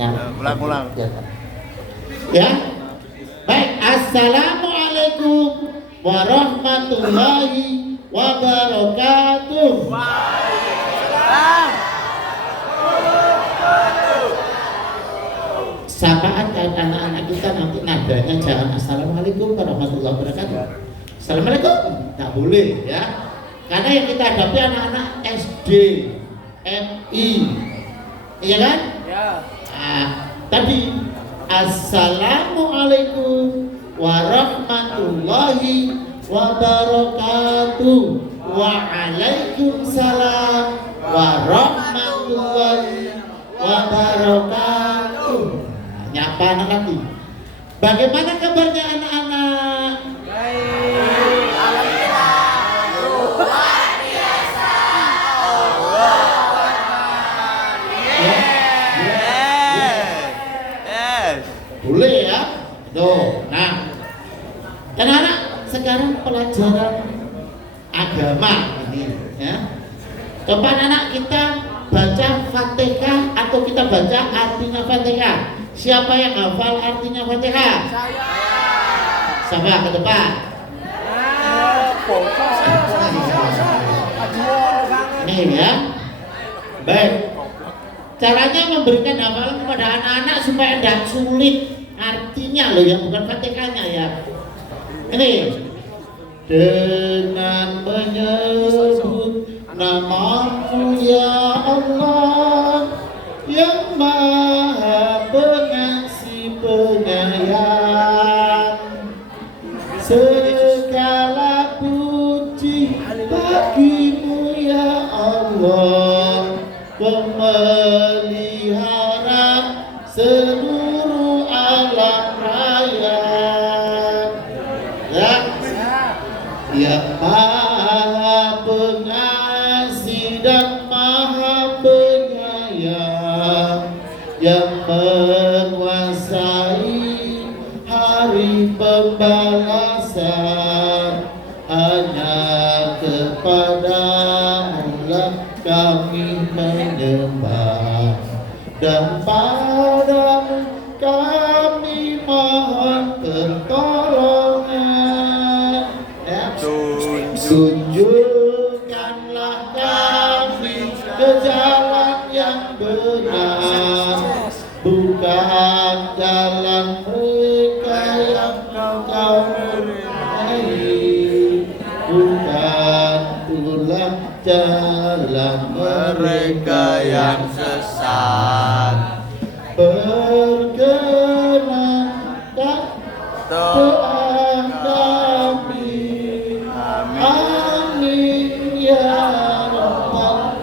Ulang. Ya. Baik, assalamualaikum warahmatullahi wabarakatuh. Sapaan dan anak-anak kita nanti nadanya jangan assalamualaikum warahmatullahi wabarakatuh. Assalamualaikum, tak boleh ya. Karena yang kita hadapi anak-anak SD, MI, iya kan? Ya. Nah, tadi assalamualaikum warahmatullahi wabarakatuh. Waalaikumsalam warahmatullahi wabarakatuh. Nyapa anak nanti. Bagaimana kabarnya anak-anak? Baik. Alhamdulillah. Luar biasa. Boleh ya? Tuh, nah, anak-anak sekarang pelajaran agama ini, ya. Coba anak kita baca Fatihah atau kita baca artinya Fatihah. Siapa yang hafal artinya Fatihah? Saya. Siapa ke depan? Nih ya. Baik. Caranya memberikan hafalan kepada anak-anak supaya tidak sulit artinya loh ya, bukan Fatihahnya ya. Ini dengan menyebut namamu ya Allah yang maha pengasih penyayang, segala puji bagimu ya Allah, pemelihara seluruh alam raya. Ya, yang maha pengasih dan maha penyayang, yang menguasai hari pembalasan, hanya kepadamu lah kami menyembah, dan padamu kami mohon pertolongan. Ya. Tunjukkanlah kami ke jalan yang benar, bukan jalan mereka yang kau beri, bukan pula jalan mereka yang sesat. Perkenankan doa kami, amin ya rabbal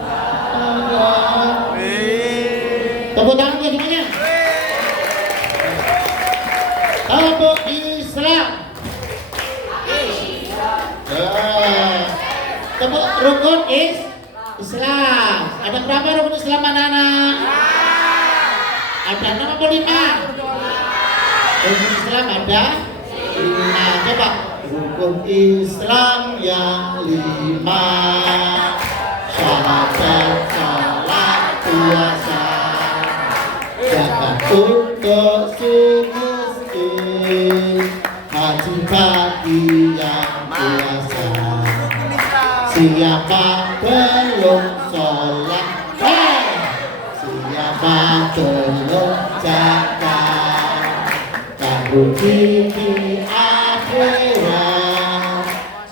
alamin. Tepuk tangannya semuanya. Tepuk Islam. Tepuk rukun Islam. Ada berapa rukun Islam anak-anak? Ada 6 atau 5? Rukun Islam ada 5. Coba rukun Islam yang 5: syahadat, salat, puasa, zakat untuk semiskin, haji bagi yang puasa. Siapa belum sholat, siapa belum zakat, tak rugi di akhirat,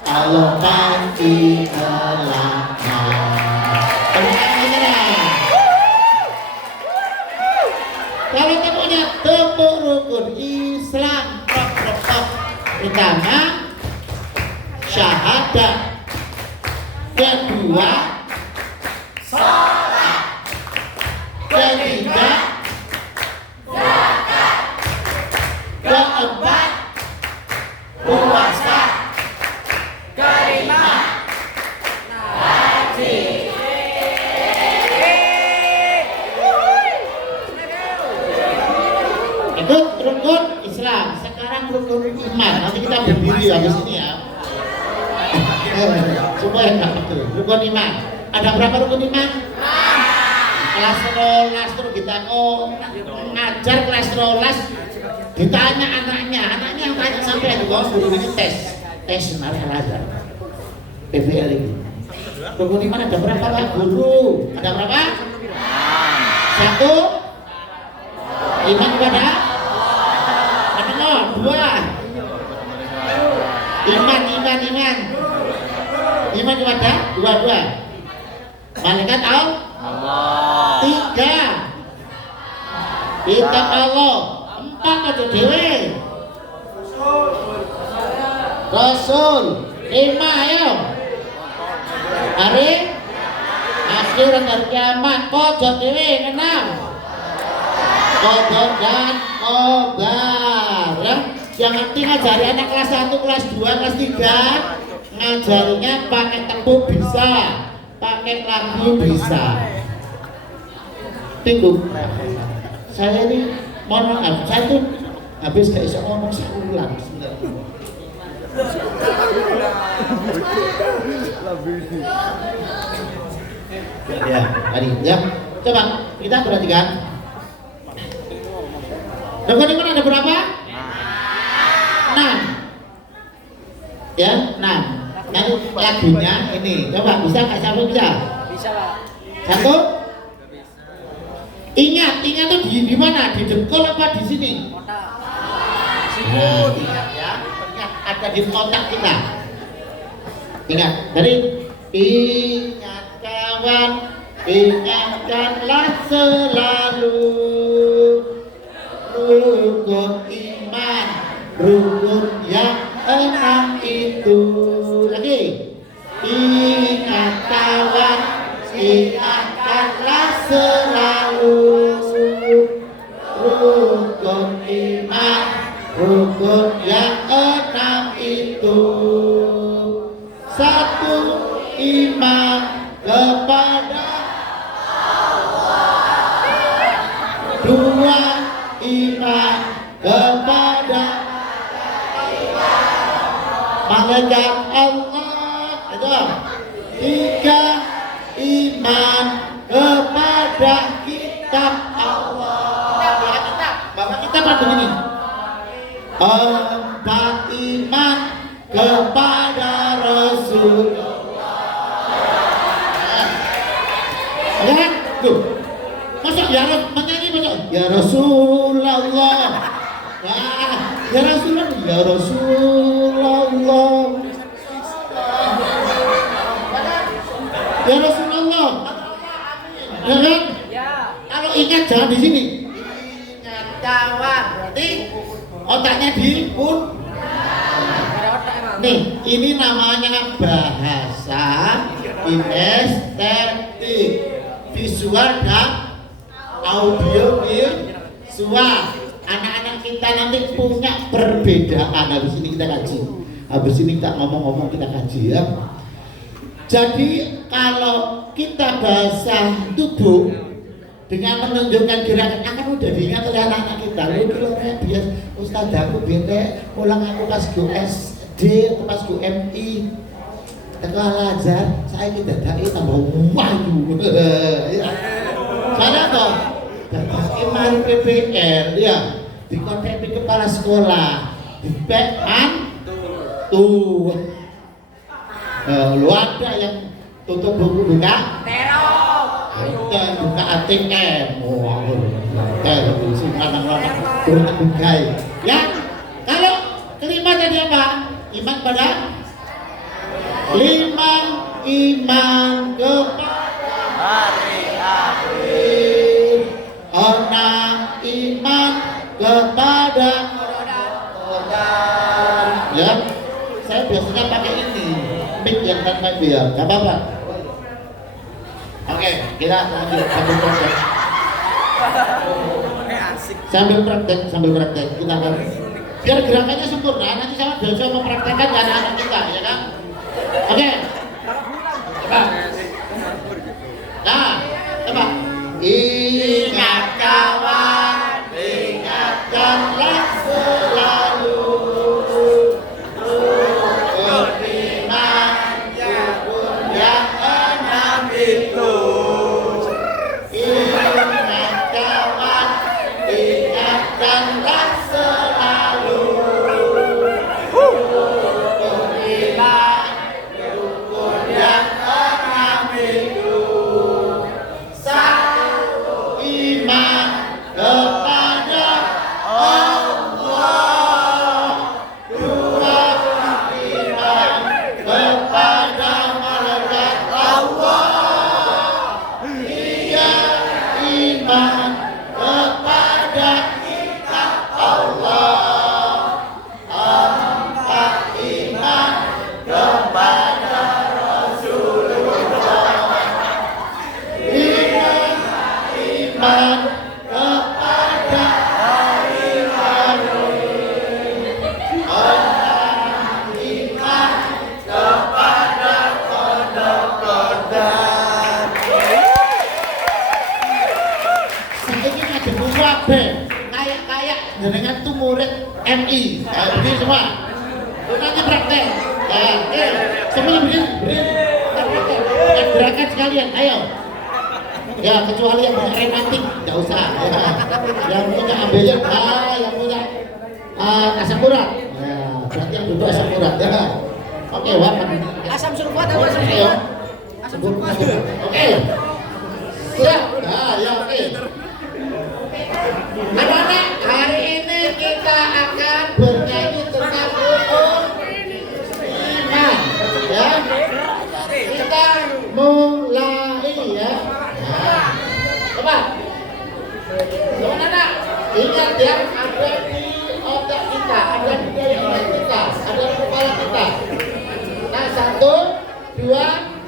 Allah pasti neraka. Kalau temunya tepuk rukun Islam, pertama syahadat, kedua salat, ketiga zakat, keempat puasa, kelima haji. Itu rukun Islam. Sekarang rukun iman. Nanti kita berdiri habis ini ya. Supaya nggak betul. Rukun iman. Ada berapa rukun iman? kelas 12 terus kita ngajar kelas 12 ditanya anaknya yang tanya sampai itu guru ini tes menarik Al-Azhar PBL ini guru ini ada berapa Pak guru? Ada berapa? 1 iman kepada Allah 2 iman kepada dua malaikat Allah 3 kitab Allah 4 aja dewe Rasul 5 ayo hari akhir hari kiamat kojok dewe 6 kojok dan kobar yang penting ngajari anak kelas 1, kelas 2, kelas 3 ngajarinya pakai tepuk bisa pakai lagu bisa tunggu saya ini mohon maaf saya tuh habis gak bisa ngomong saya ulang ya tadi ya coba kita perhatikan teman-teman ada berapa? 6 ya 6 nanti lagunya ini coba bisa nggak siapa bisa? Bisa Pak. 1 ingat tuh di mana? Di dengkul apa di sini? Ingat ya ingat ada di otak kita ingat dari ingat kawan ingatkanlah selalu rukun iman rukun yang 6 itu lagi ingat kawan ingatkanlah selalu rukun iman rukun yang 6 itu 1 iman kepada Allah 2 iman kepada malaikat Allah itu 3 iman kepada kitab Allah Bapak kita pada begini 4 iman kepada Rasulullah ya tuh masa ya menyanyi masa ya Rasulullah ya Rasulullah ya Rasulullah ya Rasulullah ya kan? Kalau ingat jangan di sini ingat kawan berarti otaknya di pun nih ini namanya bahasa kinestetik visual dan audio visual anak-anak kita nanti punya perbedaan habis ini kita kaji habis ini kita ngomong-ngomong kita kaji ya jadi kalau kita bahasa tubuh dengan menunjukkan gerakan akan udah diingat oleh anak-anak kita lu kira biar Ustaz aku bete ulang aku pas go SD atau pas go MI teko Al-Azhar saya kita dai tambah wayu sana toh dari mari PPL ya dikontepi kepala sekolah di backman tuh lu ada yang tutup buku buka dan buka ATM ya kalau kelima tadi apa? Iman pada 5 iman kepada hari akhir 6 iman kepada ya saya biasanya pakai ini mic yang kan mic biar gak apa-apa oke kita lanjut sambil praktek kita akan biar gerakannya sempurna nanti sama Joshua mempraktekkan ke anak-anak kita ya kan oke coba nah coba ingat kawan ingatkanlah selalu rukun iman rukun yang 6 itu ingatkanlah selalu iman rukun yang enam itu. Satu, iman kepada Allah. Dua, iman kepada malaikat Allah. Tiga, iman kepada kitab Allah. Empat, iman kepada Rasulullah. Lima, iman kepada hari hari. Enam, iman kepada qadar. Saiki ngademu kabeh kayak jenengan tuh murid MI. Begini semua. Nanti praktek. Ya, semua begini. Gerakan sekalian, ayo. Ya, kecuali yang punya rematik, nggak usah. Ya. Yang punya ambeien, yang punya asam urat. Ya, berarti yang duduk asam urat. Ya. Oke, Wak. Asam sulfat apa asam Ayo. sulfat? Asam sulfat. Oke. Siap. Nah, ya oke. Anak-anak, hari ini kita akan bernyanyi tentang rukun iman. Ya. Kita mulai ya. Nah, coba. Anak-anak, ingat ya, ada di otak kita, ada di dada kita, ada di kepala kita. Nah, 1, 2,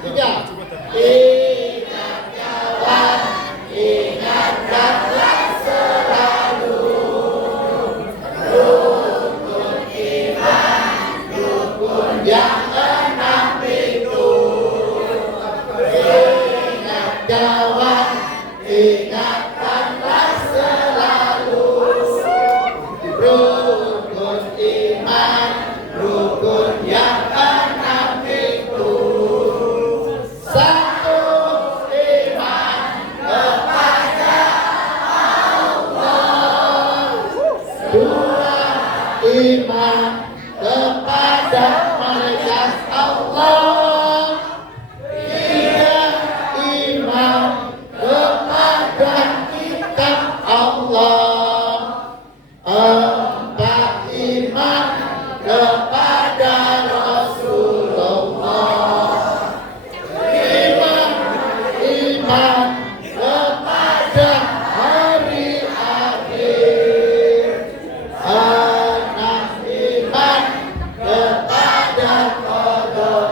3. Ingat kawan, ingatkanlah selalu rukun iman, rukun yang enam itu. Ingat kawan, ingatkanlah selalu rukun iman, rukun yang enam itu. Satu, iman kepada Allah. Dua, iman kepada malaikat Allah. Tiga, iman kepada kitab Allah. Empat, iman kepada Rasulullah. Lima, iman kepada hari akhir. Enam, iman kepada qadar.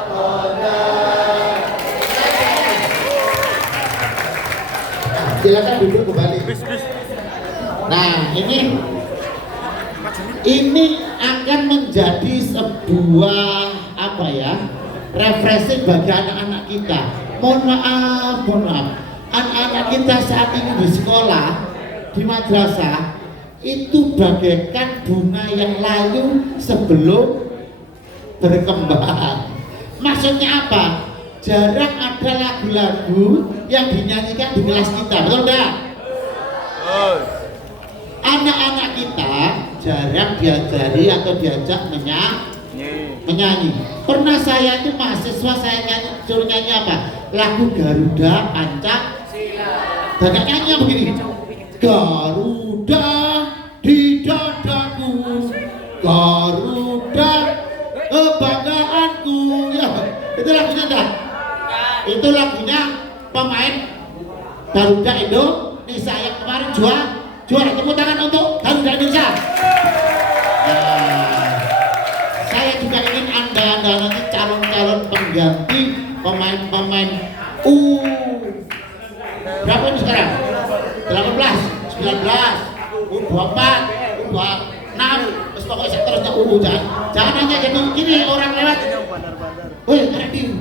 Silakan duduk kembali. Nah, ini akan menjadi sebuah apa ya, refreshing bagi anak-anak kita. Mohon maaf, anak-anak kita saat ini di sekolah, di madrasah itu bagaikan bunga yang layu sebelum berkembang. Maksudnya apa? Jarang ada lagu-lagu yang dinyanyikan di kelas kita, betul enggak? Anak-anak kita jarang diajari atau diajak menyanyi. Pernah saya itu mahasiswa, saya suruh nyanyi apa? Lagu Garuda Pancasila. Banyak nyanyi begini. Garuda di dadaku, Garuda kebanggaanku. Ya, itu lagunya enggak? Itu lagunya pemain Garuda Indonesia yang kemarin juara. Tepuk tangan untuk Garuda Indonesia. Saya juga ingin anda nanti calon-calon pengganti pemain berapa ini sekarang? 18, 19, U24, U26, terus pokoknya seterusnya jangan hanya jadi gini orang lewat. Wih, radio,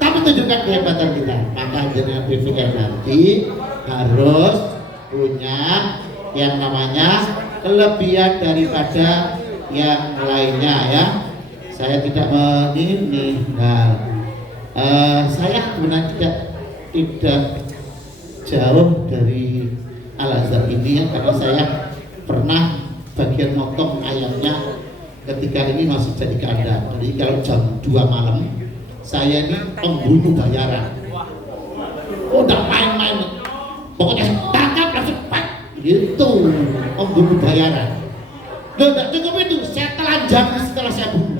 tapi tunjukkan kehebatan kita. Maka jenengan BPM nanti harus punya yang namanya kelebihan daripada yang lainnya ya. Saya tidak meninggal. Saya sebenarnya tidak jauh dari Al-Azhar ini ya, karena saya pernah bagian motong ayamnya ketika ini masih jadi kandang. Jadi kalau jam 2 malam saya ini pembunuh bayaran. Udah main-main, pokoknya tangkap langsung pak gitu, pembunuh bayaran. Loh, tidak cukup itu, saya telanjang setelah saya bunuh.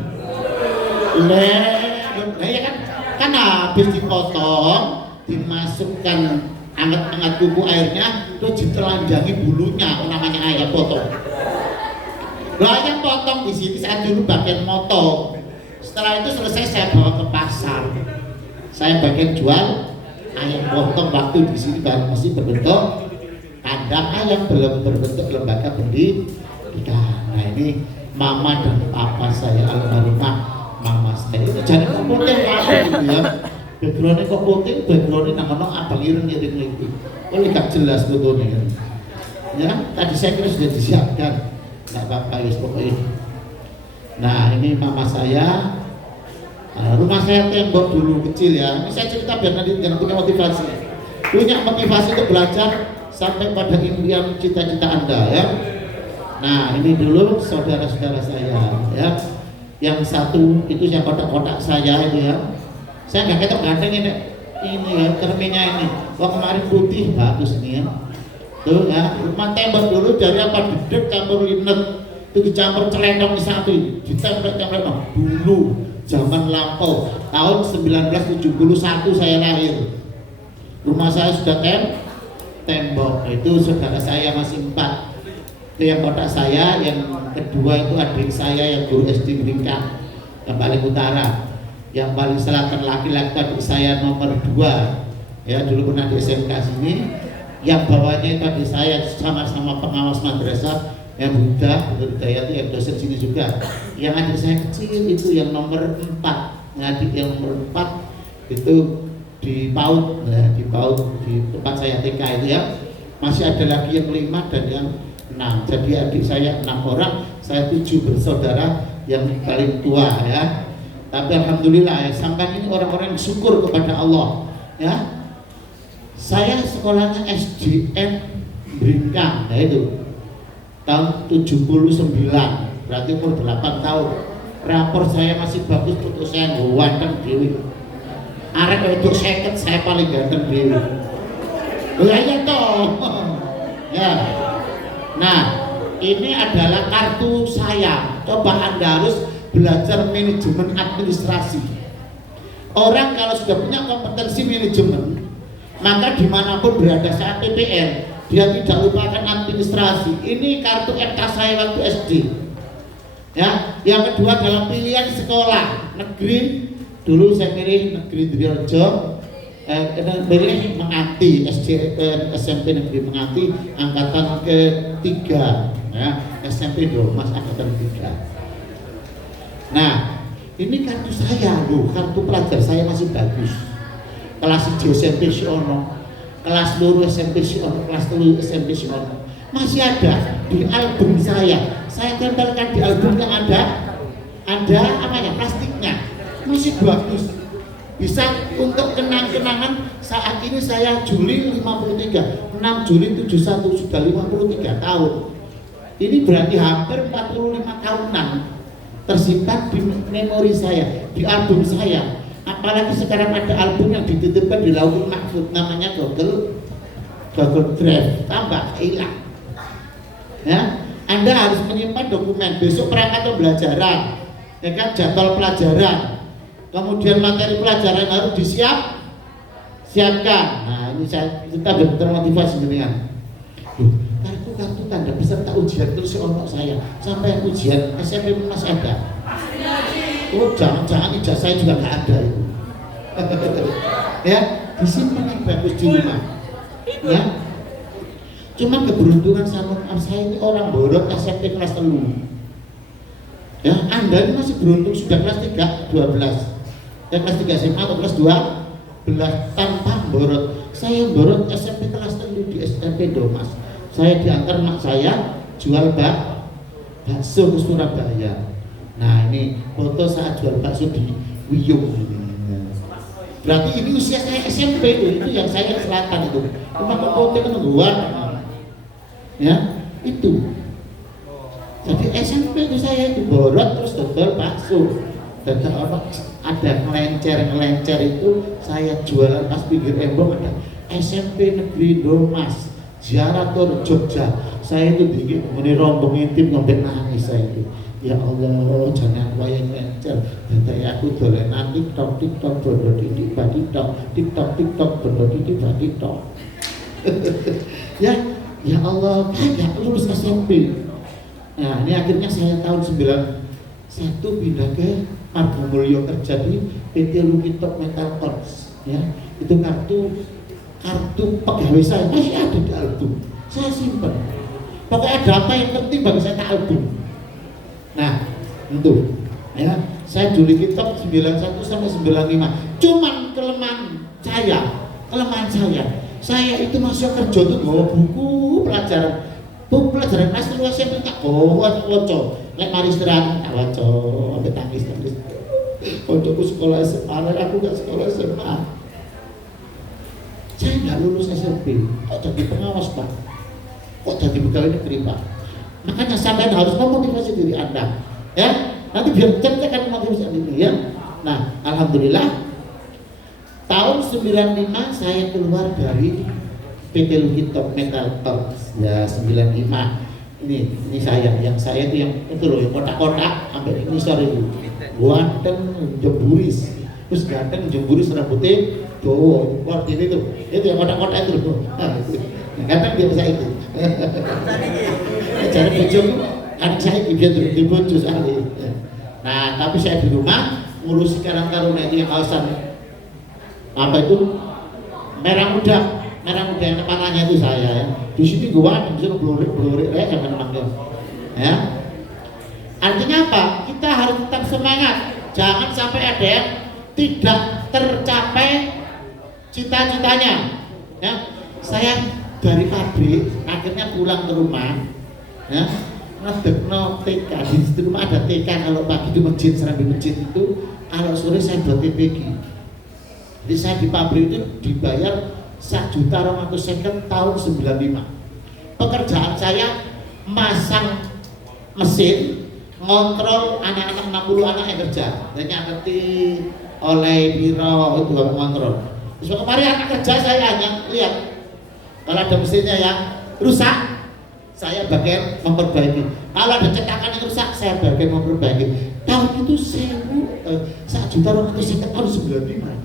Ya kan habis dipotong, dimasukkan hangat-hangat kuku airnya, terus ditelanjangi bulunya, namanya ayam potong. Loh, ayam potong di sini saya dulu bagian motong. Setelah itu selesai saya bawa ke pasar. Saya bagian jual ayam potong waktu di sini baru masih berbentuk kandang ayam, belum berbentuk lembaga pendidikan. Nah ini mama dan papa saya almarhumah, mama saya itu jadi kok putih gitu ya. Backgroundnya kok putih, backgroundnya nang abang ireng itu. Oh gak jelas betulnya. Ya tadi saya kira sudah disiapkan, nggak apa-apa ya pokoknya. Nah ini mama saya. Rumah saya tembok dulu kecil ya. Ini saya cerita biar nanti jangan punya motivasi. Punya motivasi untuk belajar sampai pada impian cita-cita Anda ya. Nah ini dulu saudara-saudara saya ya. Yang satu itu yang kotak-kotak saya itu ya. Saya nggak ketok ganteng ini ya cerminnya ini. Wah kemarin putih bagus ini ya. Tuh ya. Rumah tembok dulu dari apa dedek campur linet. Itu dicampur celendong satu ditempel-tempel dulu zaman lampau tahun 1971 saya lahir. Rumah saya sudah tembok. Itu saudara saya masih 4. Itu yang kotak saya, yang kedua itu adik saya yang guru SD Beringkang yang paling utara, yang paling selatan laki-laki adik saya nomor 2 ya, dulu pernah di SMK sini. Yang bawahnya itu adik saya sama-sama pengawas madrasah yang Buddha, Betul Hidayat yang dosen sini juga. Yang adik saya kecil itu yang nomor 4, adik yang nomor 4 itu di PAUD, nah, di PAUD di tempat saya TK itu ya. Masih ada lagi yang 5 dan yang 6. Jadi adik saya 6 orang, saya 7 bersaudara yang paling tua ya. Tapi alhamdulillah ya, sampai ini orang-orang yang syukur kepada Allah ya. Saya sekolahnya SDN Beringkang, nah itu tahun 79, berarti umur 8 tahun. Rapor saya masih bagus, untuk saya ganteng dewi. Arek itu seket saya paling ganteng dewi. Ya toh. Ya. Nah, ini adalah kartu saya. Coba Anda harus belajar manajemen administrasi. Orang kalau sudah punya kompetensi manajemen, maka dimanapun berada saat PPR, dia tidak lupakan administrasi. Ini kartu RK saya waktu SD. Ya, yang kedua dalam pilihan sekolah negeri, dulu saya pilih negeri Driarjo, pilih Menganti, SMP negeri Menganti angkatan ke-3 ya, SMP Domas angkatan 3. Nah, ini kartu saya loh, kartu pelajar saya masih bagus. Kelas 1 SMP Siono, kelas 2 SMP Siono, kelas 3 SMP Siono. Masih ada di album saya. Saya tempelkan di album yang ada apa ya, plastiknya. Masih bagus. Bisa untuk kenang-kenangan. Saat ini saya Juli 53, 6 Juli 71 sudah 53 tahun. Ini berarti hampir 45 tahunan tersimpan di memori saya, di album saya. Apalagi sekarang ada album yang dititipkan di Lauhul Mahfuz, namanya Google Drive, tambah hilang. Ya, Anda harus menyimpan dokumen. Besok berangkat pembelajaran, ya kan, jadwal pelajaran, kemudian materi pelajaran harus siapkan. Nah, ini kita termotivasi dengan kartu tanda peserta ujian terus ono saya sampai ujian SMP masih ada. Oh, jangan-jangan ijazah saya juga nggak ada itu. Ya, disimpan yang bagus di rumah. Ya. Cuman keberuntungan saya ini orang bodoh SMP kelas 3. Ya, Anda ini masih beruntung sudah kelas 3, 12. Ya, kelas 3 SMA atau kelas 12 tanpa borot. Saya borot SMP kelas 3 di SMP Domas. Saya diantar mak saya jual bakso ke Surabaya. Nah, ini foto saat jual bakso di Wiyung. Berarti ini usia saya SMP itu yang saya selatan itu. Cuma kok menungguan. Ya, itu. Jadi SMP itu saya itu borot terus dodol bakso. Dan apa ada ngelencer itu saya jualan pas pinggir embong ada SMP Negeri Domas Ziaratur Jogja. Saya itu dikit meni rombong intip ngombe nangis saya itu. Ya Allah, jangan wayang ngelencer. Dan aku dolenan TikTok bodo titik baditok, TikTok bodo titik baditok. Ya Allah, kayak lulus SMP. Nah, ini akhirnya saya tahun 91 pindah ke Margo Mulyo kerja di PT Lukitok Metal Corps. Ya, itu kartu pegawai saya masih ada di album. Saya simpan. Pokoknya data yang penting bagi saya album. Nah, itu ya, saya juli kitab 91 sampai 95. Cuman kelemahan saya itu masih kerja tuh bawa buku pelajaran kelas lu SMP tak bawa waca. Lek mari istirahat tak waca, sampai tangis. Koncoku sekolah SMA, aku gak sekolah SMA. Saya nggak lulus SMP, kok jadi pengawas Pak? Kok jadi pegawai negeri Pak? Makanya sampai harus memotivasi diri Anda, ya. Nanti biar kan motivasi ini, ya. Nah, alhamdulillah tahun 95 saya keluar dari PT Lukitok Metal Corps. Ya 95. Ini saya, yang saya itu yang itu loh, yang kotak-kotak sampai ini sore itu. Ganteng jemburis. Terus ganteng jemburis rambutnya dowo, seperti ini tuh. Itu yang kotak-kotak itu loh. Ganteng dia bisa itu. Jadi bojoku anak saya dia di bojo sekali. Nah, tapi saya di rumah ngurusi Karang Taruna itu yang kawasan apa itu merah muda yang kepalanya itu saya ya. Di sini gua bisa belurik ya jangan manggil. Ya. Artinya apa? Kita harus tetap semangat. Jangan sampai ada yang tidak tercapai cita-citanya. Ya. Saya dari pabrik akhirnya pulang ke rumah. Ya. Ngedekno TK, di rumah ada TK, kalau pagi di masjid, serambi masjid itu, kalau sore saya buat TPG. Jadi saya di pabrik itu dibayar 1.250.000 tahun 95. Pekerjaan saya masang mesin, ngontrol anak-anak 60 anak yang kerja. Dan yang ngerti oleh biro itu ngontrol. Terus kemarin anak kerja saya hanya lihat kalau ada mesinnya yang rusak, saya bagian memperbaiki. Kalau ada cetakan yang rusak, saya bagian memperbaiki. Tahun itu 1.250.000 tahun 95.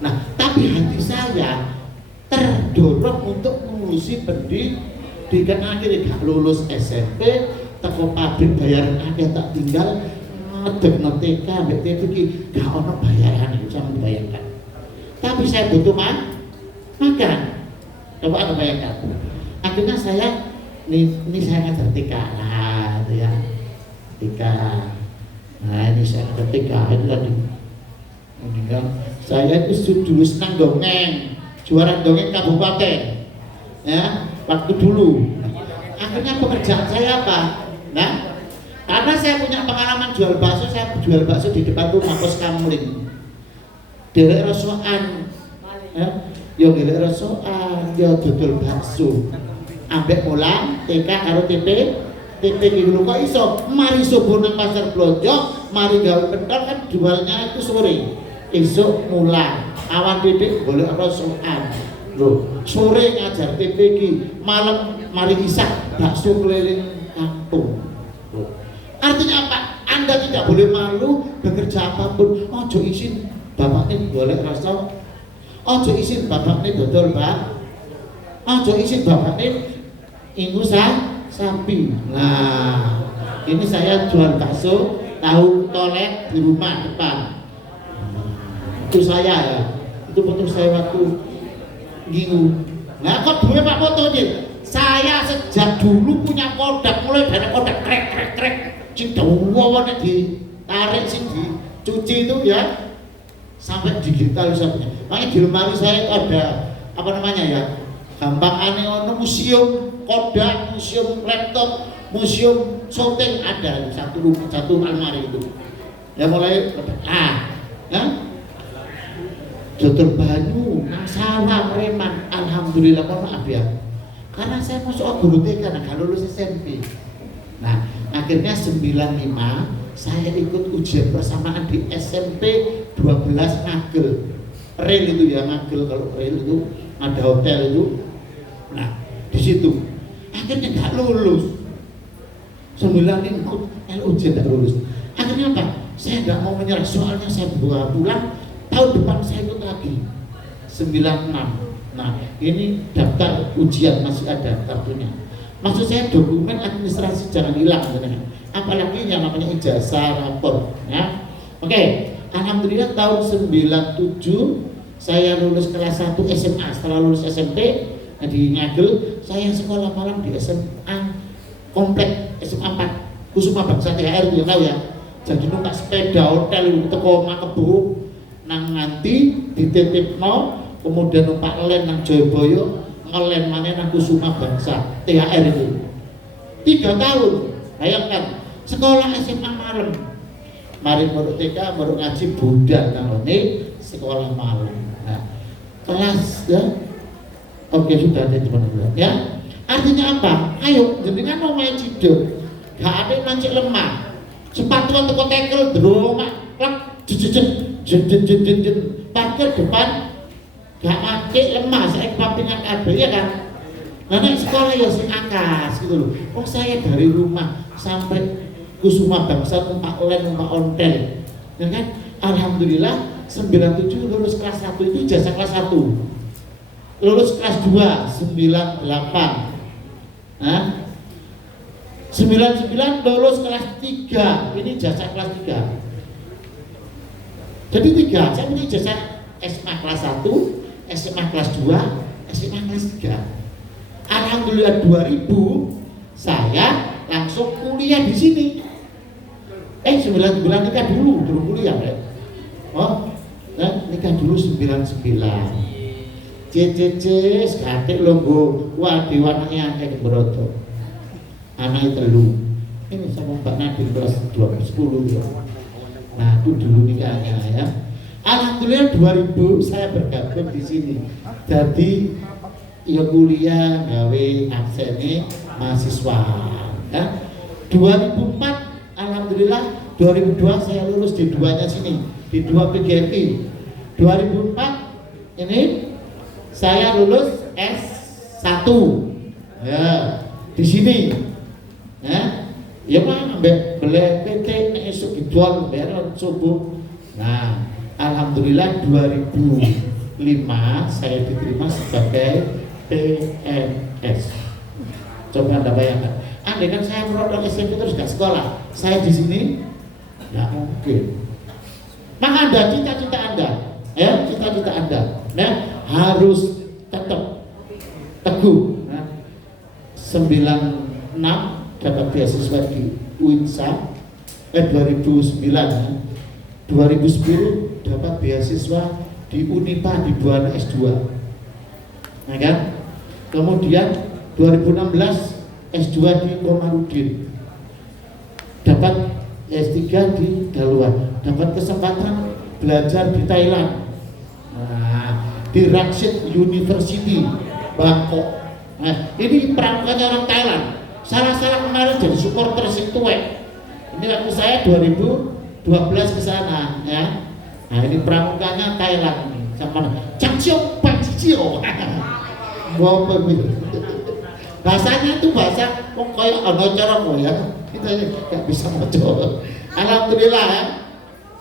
Nah, tapi hati saya terdorong untuk mengurusi pendidikan. Akhirnya gak lulus SMP, teko pabrik bayaran akeh tak tinggal ngedekno TK, BTPG, gak ono bayaran itu sama dibayarkan. Tapi saya butuh makan. Coba Anda bayangkan. Akhirnya saya ini saya ngajar TK, nah itu ya TK. Nah ini saya ngajar TK itu tadi. Meninggal. Saya itu dulu senang dongeng, juara dongeng kabupaten, ya waktu dulu. Akhirnya pekerjaan saya apa? Nah, karena saya punya pengalaman jual bakso, saya jual bakso di depan rumah Pos Kamling. Derek rosokan, yo derek rosokan, yo dodol bakso. Ambek mulang TK karo TP gitu kok iso. Mari subuh nang pasar blonjo, mari gawe pentol kan jualnya itu sore. Esok mulang, awan titik boleh rosokan. Loh, sore ngajar TPG, malam mari isak bakso keliling kampung. Loh. Artinya apa? Anda tidak boleh malu bekerja apapun. Ojo izin bapaknya boleh rasa. Ojo izin bapaknya dodol bak. Ojo izin bapaknya inggu sapi. Nah, ini saya jual bakso, tahu tolek di rumah depan. Itu saya ya, itu foto saya waktu Gingu. Nah kok dulu Pak foto nih? Saya sejak dulu punya kodak, mulai dari kodak krek, cidawa ditarik sih dicuci itu ya, sampai digital sampai. Makanya di lemari saya itu ada apa namanya ya, gampang aneh museum kodak, museum laptop, museum syuting ada satu lemari itu. Ya mulai Dr. Banyu, nang sawah Preman, alhamdulillah, mohon maaf ya. Karena saya masuk guru TK, nggak lulus SMP. Nah, akhirnya 95 saya ikut ujian persamaan di SMP 12 Ngagel. Rel itu ya, Ngagel, kalau rel itu ada hotel itu. Nah, di situ akhirnya nggak lulus. 95 ujian nggak lulus. Akhirnya apa? Saya nggak mau menyerah, soalnya saya bawa pulang. Tahun depan saya ikut lagi 96. Nah, ini daftar ujian masih ada kartunya. Maksud saya dokumen administrasi jangan hilang, apalagi yang namanya ijazah, rapor, ya. Oke, alhamdulillah tahun 97 saya lulus kelas 1 SMA. Setelah lulus SMP di Ngagel, saya sekolah malam di SMA komplek SMA 4 Kusuma Bangsa THR, yang tahu ya. Jadi numpak sepeda hotel teko Makebu nang nganti dititipno, kemudian numpak len nang Joyoboyo, ngelen maneh nang Kusuma Bangsa THR itu 3 tahun. Bayangkan sekolah SMA malam, mari baru TK baru ngaji budal nang ini sekolah malam. Nah, kelas ya oke sudah ada teman-teman ya. Artinya apa? Ayo jenengan mau main ciduk gak ada mancik lemah, sepatuan teko tekel droma klak jen parkir depan gak mancik lemah, saya kepapingan kabel ya kan. Nah, sekolah ya sing akas gitu loh. Oh, saya dari rumah sampai Kusuma Bangsa numpak len numpak ontel, ya kan. Alhamdulillah 97 lulus kelas 1 itu ijazah kelas 1. Lulus kelas 2 98. Nah, 99 lulus kelas 3. Ini ijazah kelas 3. Jadi 3, saya punya ijazah SMA kelas 1, SMA kelas 2, SMA kelas 3. Alhamdulillah 2000 saya langsung kuliah di sini. 9 bulan nikah dulu, kuliah ya. Oh, nikah dulu 99. Sekatik longgo, wah diwananya kayak beroto. Anaknya telu. Ini sama Mbak Nadir kelas 10 ya. Nah, itu dulu nikahnya ya. Alhamdulillah 2000 saya bergabung di sini. Jadi ya kuliah gawe absennya mahasiswa ya. 2004 alhamdulillah 2002 saya lulus di duanya sini, di 2 PGRI. 2004 ini saya lulus S1 ya di sini ya. Ya mah ambek beli PT nek esuk dijual bayar subuh. Nah, alhamdulillah 2005 saya diterima sebagai PNS. Coba Anda bayangkan, andai kan saya merodok SMP terus gak sekolah, saya di sini nggak mungkin. Maka Anda cita-cita Anda, ya cita-cita Anda, nah harus tetap teguh. Nah, 96 dapat beasiswa di UINSA, 2009, 2010 dapat beasiswa di Unipa di Buana S2. Nah kan? Kemudian 2016 S2 di Komarudin, dapat S3 di Daluan, dapat kesempatan belajar di Thailand, di Raksit University Bangkok. Nah, ini perangkatnya orang Thailand. Salah-salah kemarin jadi supporter Situek. Ini waktu saya 2012 ke sana ya. Nah, ini pramukanya Thailand sama Changxiong Pangxiong. Mau begitu. Bahasanya itu bahasa kayak ono cara ya. Kita enggak bisa maca. Alhamdulillah ya.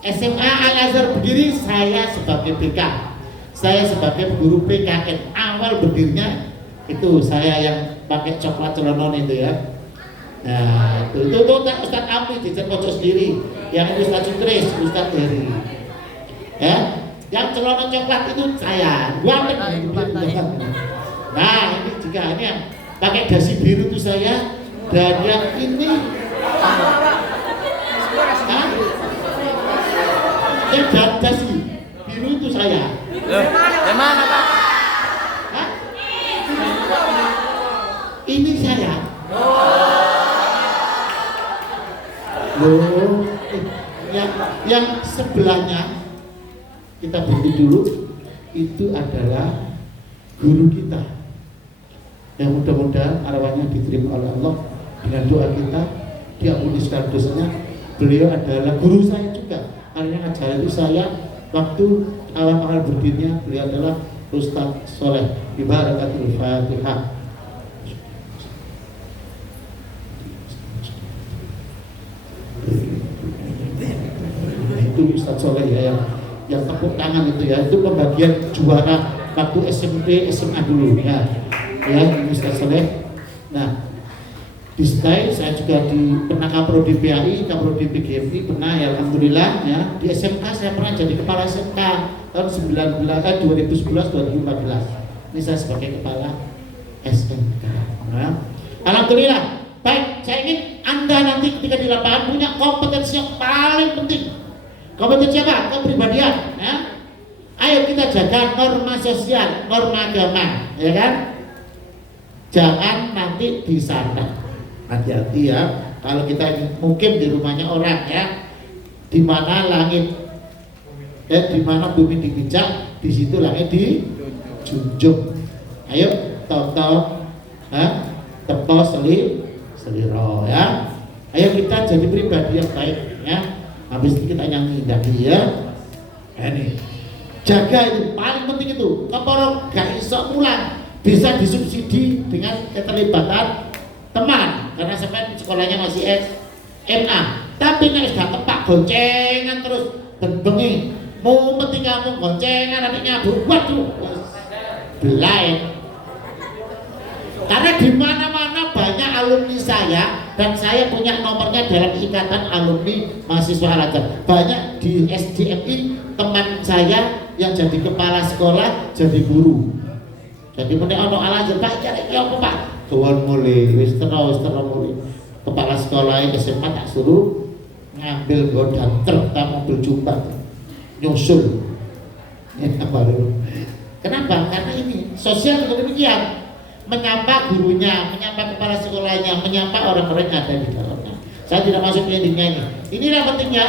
SMA Al-Azhar berdiri, saya sebagai BK. Saya sebagai guru PKN. Awal berdirinya itu saya yang pakai coklat celonon itu ya. Nah, itu Ustaz Amri di pojok sendiri, yang itu Ustaz Sutris, Ustaz Heri. Ya, yang celonon coklat itu saya. Nah, ini juga ini yang pakai dasi biru itu saya, dan yang ini yang dasi biru itu saya. Yang mana Pak? Ini saya. Loh, yang sebelahnya kita berhenti dulu. itu adalah guru kita yang mudah-mudahan arwahnya diterima oleh Allah dengan doa kita, diampuni segala dosanya. Beliau adalah guru saya juga, karena ngajar itu saya waktu awal-awal berdirinya. Beliau adalah Ustaz Soleh. Ibarakatul Fatihah. Itu Ustaz Soleh ya, yang tepuk tangan itu ya, itu pembagian juara waktu SMP SMA dulu ya, ini Ustaz Soleh. Nah, di STAI saya juga pernah Kaprodi PAI, Kaprodi PGMI pernah ya, alhamdulillah ya. Di SMK saya pernah jadi kepala SMK tahun 2011-2014. Ini saya sebagai kepala SMK. Nah, alhamdulillah. Baik, saya ingin Anda nanti ketika di lapangan punya kompetensi yang paling penting. Kompetensi apa? Kepribadian. Ya. Ayo kita jaga norma sosial, norma agama, ya kan? Jangan nanti di sana. Hati-hati ya, kalau kita mungkin di rumahnya orang ya, di mana langit, di mana bumi dipijak, di situ langit dijunjung. Ayo, tonton, tepo seliro ya. Ayo kita jadi pribadi yang baik ya. Habis itu kita nyanyi lagi ya. Ini jaga itu paling penting itu. Keporok gak iso mulang, bisa disubsidi dengan keterlibatan teman, karena sampai sekolahnya masih SMA. Tapi nek sudah tepak goncengan terus bengi mumpet kamu goncengan adiknya buat tuh belai. Karena di mana-mana banyak alumni saya, dan saya punya nomornya dalam ikatan alumni mahasiswa Al-Azhar. Banyak di SDMI teman saya yang jadi kepala sekolah, jadi guru. Jadi meneh ono Al-Azhar, Pak cari apa Pak? Tuan mulai, wis terus mulai. Kepala sekolah SMA tak suruh ngambil godan truk mobil jumlah nyusul. Ya baru. Kenapa? Karena ini sosial juga demikian. Menyapa gurunya, menyapa kepala sekolahnya, menyapa orang-orang yang ada di dalamnya. Saya tidak masuk endingnya ini. Inilah pentingnya.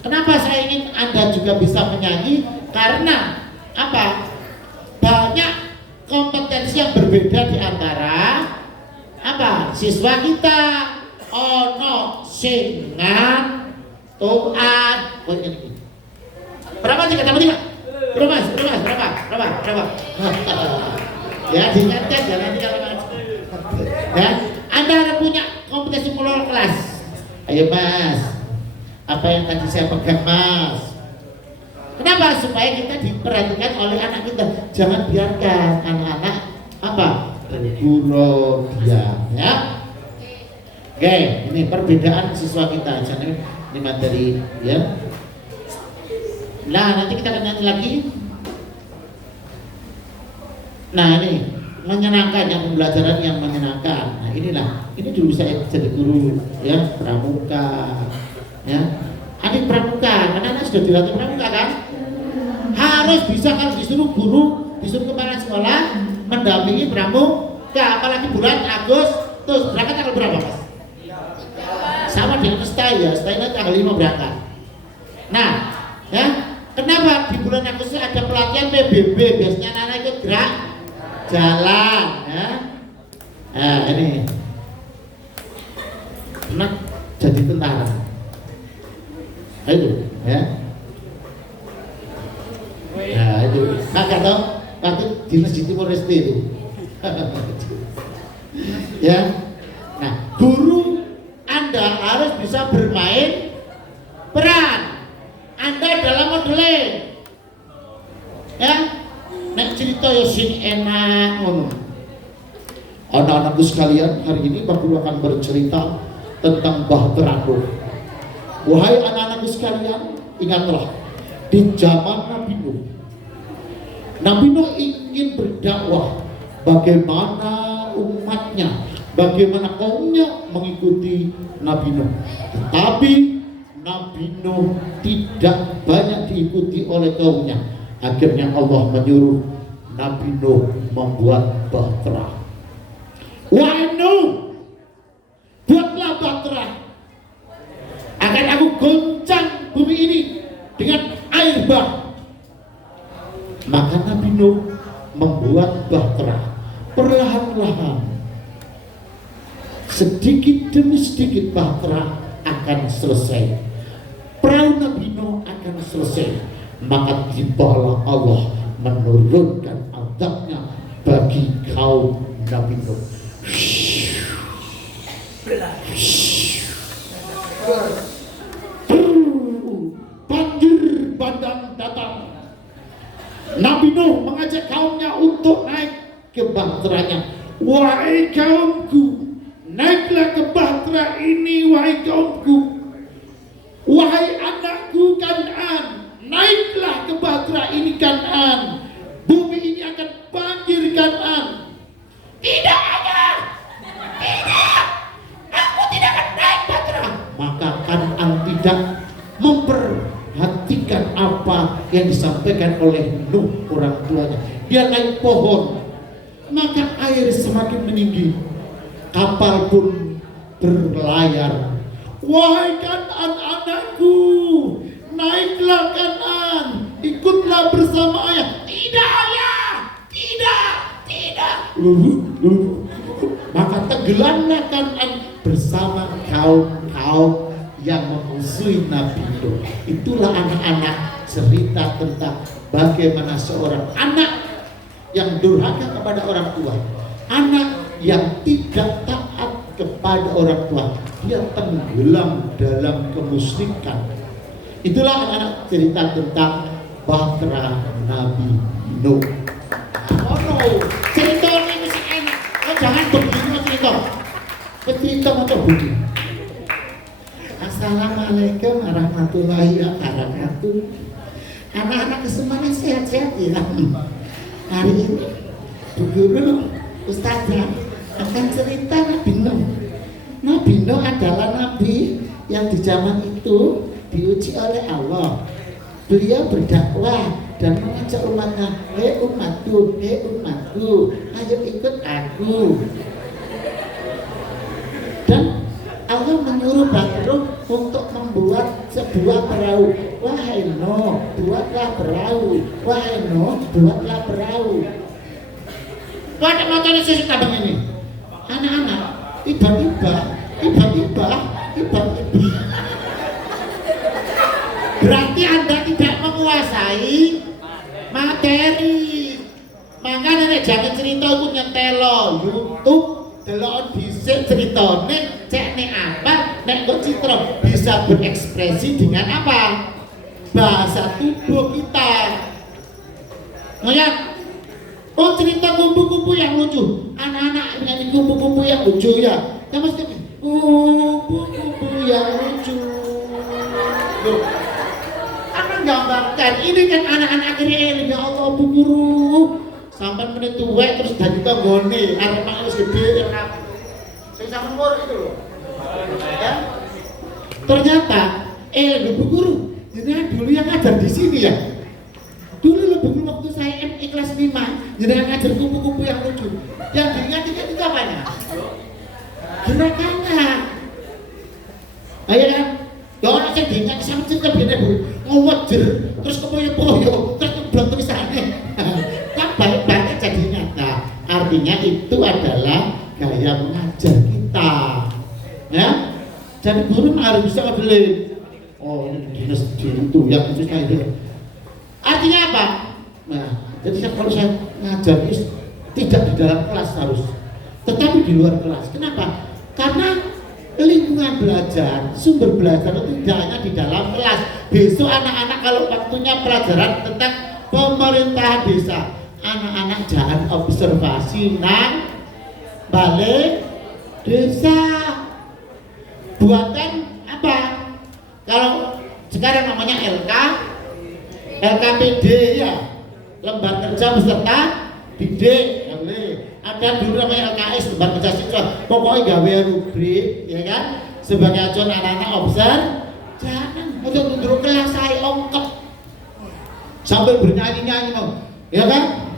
Kenapa saya ingin Anda juga bisa menyanyi? Karena apa? Banyak kompetensi yang berbeda di antara apa? Siswa kita ono singan tuan ini. Berapa tiga tambah tiga? Berapa? Ya diingatkan jangan kalau ya. Anda harus punya kompetensi mengelola kelas. Ayo Mas, apa yang tadi saya pegang Mas? Kenapa? Supaya kita diperhatikan oleh anak kita. Jangan biarkan anak-anak apa? Bergurau diam ya. Oke, ini perbedaan siswa kita. Jangan ini materi ya. Nah, nanti kita akan nyanyi lagi. Nah, ini menyenangkan, yang pembelajaran yang menyenangkan. Nah, inilah. Ini dulu saya jadi guru ya, pramuka. Ya. Adik pramuka, anak-anak sudah dilatih pramuka kan? Harus bisa kalau disuruh guru, disuruh kepala sekolah mendampingi pramuka, apalagi bulan Agustus. Berangkat tanggal berapa Mas? Sama dengan STAI ya, STAI nanti tanggal 5 berangkat. Nah, ya, kenapa di bulan Agustus ada pelatihan PBB? Biasanya anak-anak ikut gerak jalan, ya. Nah, ini, nah, jadi tentara. Itu, ya. Nah, itu, kakak tahu, waktu di Masjid Timur Leste itu. Ya, nah, guru Anda harus bisa bermain peran. Anda dalam modeling, ya. Nek cerita ya sing enak ngono. Anak-anakku sekalian, hari ini aku akan bercerita tentang Mbah Teranggo. Wahai anak-anakku sekalian, ingatlah di zaman Nabi Nuh. Nabi Nuh ingin berdakwah bagaimana umatnya, bagaimana kaumnya mengikuti Nabi Nuh. Tetapi Nabi Nuh tidak banyak diikuti oleh kaumnya. Akhirnya Allah menyuruh Nabi Nuh membuat bahtera. Wahai Nuh, buatlah bahtera. Akan aku goncang bumi ini dengan air bah. Maka Nabi perlahan, sedikit demi sedikit Bahtera akan selesai, perahu Nabi Nuh akan selesai. Maka tibalah Allah menurunkan azabnya bagi kaum Nabi Nuh. Banjir bandang datang. Nabi Nuh mengajak kaumnya untuk naik ke bahteranya. Wahai kaumku, naiklah ke bahtera ini, wahai kaumku. Wahai anakku Kan'an, naiklah ke bahtera ini Kan'an. Bumi ini akan banjir Kan'an. Tidak ayah, tidak, aku tidak akan naik bahtera. Maka Kan'an tidak memperhatikan apa yang disampaikan oleh Nuh orang tuanya. Dia naik pohon, maka air semakin meninggi, kapal pun berlayar. Wahai Kan'an anakku, naiklah Kan'an, ikutlah bersama ayah. Tidak ayah, tidak. Maka tenggelamlah Kan'an bersama kaum-kaum yang memusuhi Nabi Nuh. Itulah anak-anak cerita tentang bagaimana seorang anak yang durhaka kepada orang tua, anak yang tidak taat kepada orang tua, dia tenggelam dalam kemusyrikan. Itulah anak-anak cerita tentang Bahtera Nabi Nuh. Oh no, cerita ini enak. Oh, jangan begini cerita macam begini. Assalamualaikum warahmatullahi wabarakatuh. Anak-anak semuanya sehat-sehat ya. Hari ini Bu Guru, Ustazah akan cerita Nabi Nuh. Nabi Nuh adalah nabi yang di zaman itu diuji oleh Allah. Beliau berdakwah dan mengajak umatnya, hei umatku, ayo ikut aku. Dan Allah menyuruh Bahtera untuk membuat sebuah perahu. Wahai Nuh, buatlah perahu. Wahai Nuh, buatlah perahu. Pada matanya saya tabang ini, anak-anak, tiba-tiba, berarti Anda tidak menguasai materi. Makanya nek jangan cerita aku nyentelo YouTube, delok dhisik ceritane, cek nek apa, nek kok citra bisa berekspresi dengan apa? Bahasa tubuh kita. Ngeliat, oh cerita kupu-kupu yang lucu, anak-anak nyanyi kupu-kupu yang lucu ya. Ya mesti kupu-kupu yang lucu. Loh, akan gambarkan ini kan anak-anak akhirnya ya Allah Bu Guru. Sampai menit tuwek terus dadi tanggone, arep mangan wis gede ya. Sing sampeyan umur itu loh. Ya. Ternyata Bu Guru, jenengan dulu yang ngajar di sini ya. Dulu loh Bu Guru waktu saya MI kelas 5, jenengan ngajar kupu-kupu yang lucu. Yang diingat-ingat itu apanya? Gerakannya. Ayo kan? Ya orang sing diingat sama cerita bene Bu. Ngowejer, terus kepoyo-poyo, terus nyeblok tulisannya. Baik-baik jadi nyata. Artinya itu adalah gaya mengajar kita, ya. Jadi guru harus bisa ngedelik. Oh ini dinas itu yang itu kayak itu. Artinya apa? Nah, jadi kalau saya ngajar itu tidak di dalam kelas harus, tetapi di luar kelas. Kenapa? Karena lingkungan belajar, sumber belajar itu tidak hanya di dalam kelas. Besok anak-anak kalau waktunya pelajaran tentang pemerintahan desa, anak-anak jangan observasi nang balik desa. Buatan apa? Kalau sekarang namanya LKPD ya, lembar kerja peserta didik. Ada dulu namanya LKS, lembar kerja siswa. Pokoknya gawe rubrik, ya kan? Sebagai acuan anak-anak observ. Jangan untuk duduk kelas saya ongkep sambil bernyanyi-nyanyi, ya kan?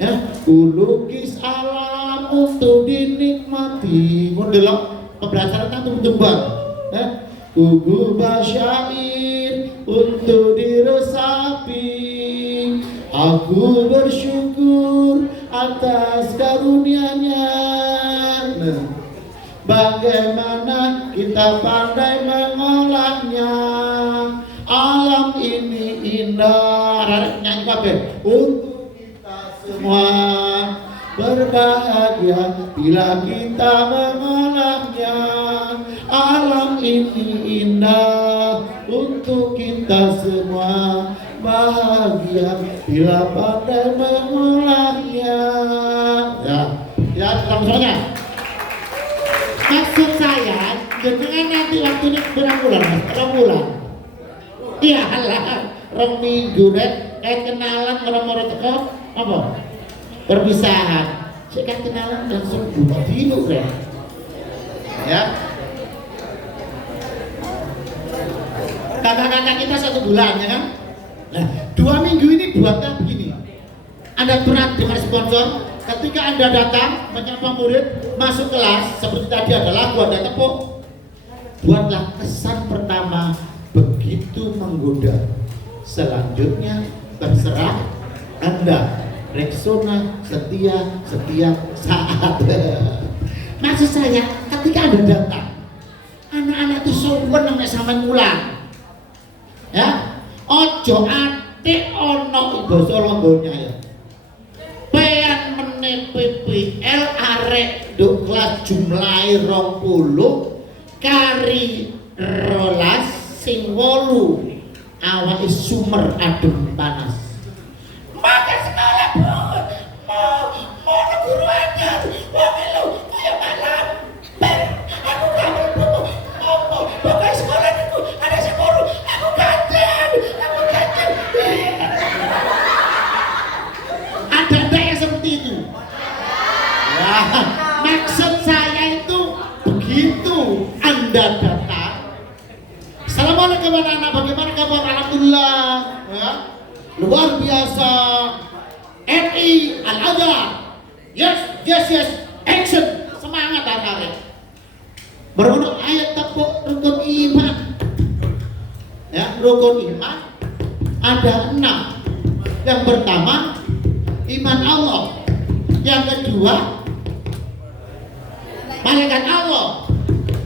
Ya, kulukis alam untuk dinikmati. Modelok pembelajaran tentang tumbuh-tumbuhan. Ya, gugur basyair untuk diresapi. Aku bersyukur atas karunia-Nya. Nah, bagaimana kita pandai mengolahnya. Alam ini indah, nyanyi kabeh. Untuk kita semua berbahagia bila kita mengolahnya. Alam ini indah, untuk kita semua bahagia bila pandai mengolahnya. Ya, langsungnya. Maksud saya, jenengan nanti waktunya berapa bulan? Berapa bulan? Iya lah, rong minggu deh, kenalan orang-orang teko apa? Perpisahan. Saya kan kenalan langsung bunuh dulu deh. Ya. Kakak-kakak kita 1 bulan ya kan? Nah, 2 minggu ini buatnya begini. Anda pernah dengar sponsor? Ketika Anda datang menyapa murid masuk kelas seperti tadi ada lagu, ada tepuk, buatlah kesan pertama begitu menggoda. Selanjutnya terserah Anda. Rexona setia setiap saat. Maksud saya ketika Anda datang, anak-anak itu sopan nek sampean mulang. Ya, ojo ate ono basa Longgonya ya. Pean meneh PPL arek nduk kelas jumlahe 20 kari 12 sing 8 awake sumer adem panas. Maka sekolah mau guru ajar wong elu kaya malam aku kamu mau pokoknya sekolah itu ada si guru aku gantian ada yang seperti itu ya. Maksud saya itu begitu Anda datang, assalamualaikum anak-anak, bagaimana kabar? Alhamdulillah ya. Luar biasa. RI Al-Azhar. Yes, action. Semangat anak-anak. Berunuk ayat tepuk rukun iman. Ya, rukun iman ada 6. Yang pertama iman Allah. Yang kedua malaikat Allah.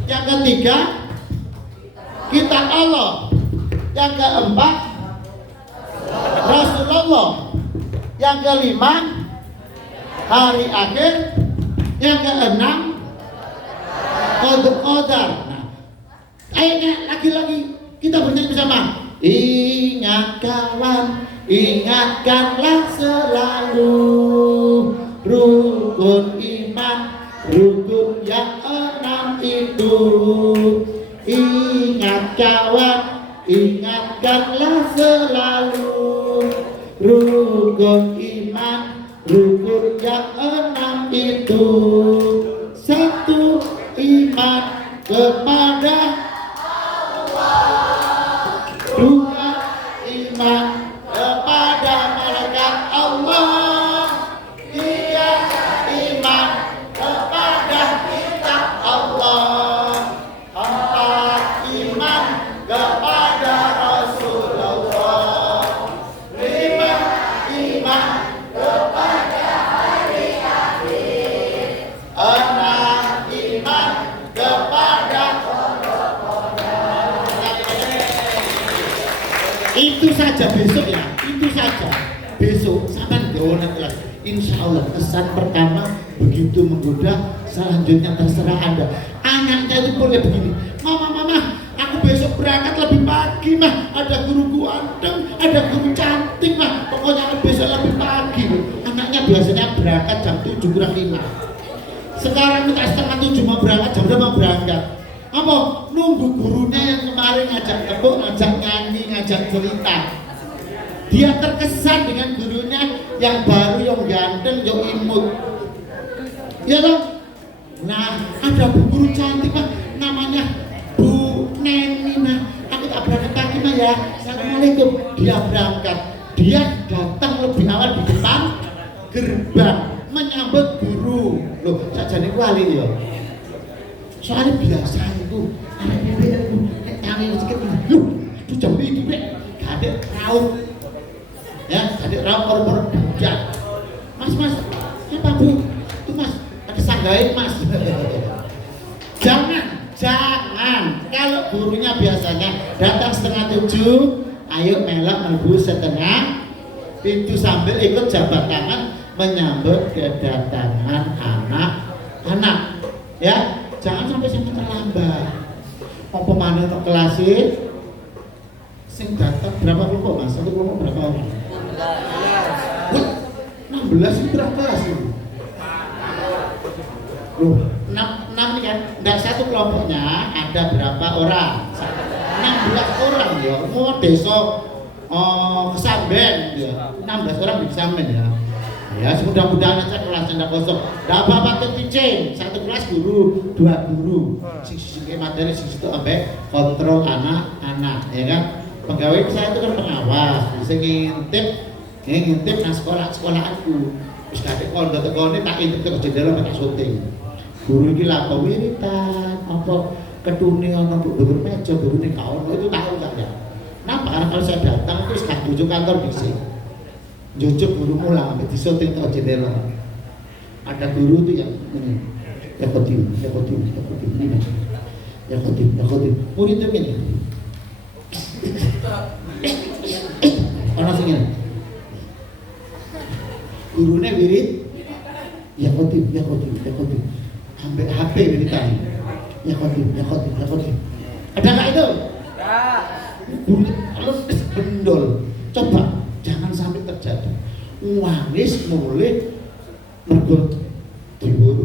Yang ketiga kitab Allah. Yang keempat Rasulullah. Yang kelima hari akhir. Yang keenam qadar. Nah, ayatnya lagi-lagi kita bernyanyi bersama. Ingat kawan, ingatkanlah selalu rukun iman, rukun yang 6 itu. Ingat kawan, ingatkanlah selalu rukun iman, rukun yang 6 itu. 1 iman kepada Allah, 2 iman kepada malaikat Allah, 3 iman kepada kitab Allah, 4 iman kepada Rasulullah, 5 iman kepada hari akhir, 6 iman kepada itu saja besok ya, itu saja besok sampai gawana kelas. Insya Allah kesan pertama begitu menggoda, selanjutnya terserah Anda. Anaknya itu boleh begini, mama aku besok berangkat lebih pagi mah, ada guru ganteng, ada guru cantik mah, pokoknya besok lebih pagi. Anaknya biasanya berangkat jam 7 kurang 5. Sekarang minta setengah 7 mau berangkat, jam berapa mau berangkat? Apa? Nunggu gurunya yang kemarin ngajak tepuk, ngajak nyanyi, ngajak cerita. Dia terkesan dengan gurunya yang baru, yang ganteng, yang imut. Ya toh? Nah, ada bu guru cantik mah, namanya Bu Neni mah. Aku tak berangkat pagi mah ya. Assalamualaikum. Dia berangkat. Dia datang lebih awal di depan gerbang menyambut guru. Loh, sajane wali ya. Soalnya biasa itu anak bebek itu tangan sedikit loh, itu jam itu bek kadek raut ya, kadek raut orang-orang budak mas ada sanggain mas. Jangan kalau gurunya biasanya datang 6:30, ayo melak melbu setengah pintu sambil ikut jabat tangan menyambut kedatangan anak-anak ya, jangan sampai terlambat. Apa mana untuk kelas sing datang berapa kelompok mas? Satu kelompok berapa orang? 16 itu berapa kelas itu? Loh, 6 nih kan, enggak satu kelompoknya ada berapa orang? 16 orang ya, mau desa Kesamben ya, 16 orang di Kesamben ya. Ya, mudah-mudahan aja kelas tidak kosong. Enggak apa-apa tuh teaching, satu kelas guru, 2 guru. Sisi materi sisi itu sampai kontrol anak-anak, ya kan? Pegawai saya itu kan pengawas, bisa ngintip nang sekolah-sekolahanku. Wis kadek kondo tekone tak intip ke jendela tak syuting. Guru iki lha wiritan apa ketune ana dhuwur meja gurune ka ono itu tahu enggak ya. Napa karena kalau saya datang terus gak jujuk kantor bisik. Jujuk guru mulang sampai disyuting ke jendela. Ada guru tuh yang ini. Ya kodim. Murid itu ini. Orang sing ngene. Gurune wirid. Ya kodim. Sampai HP wiritan. Ya kodim. Ada enggak itu? Ya. Guru kalau bendol. Coba jangan sampai terjadi. Wangis mulai mergo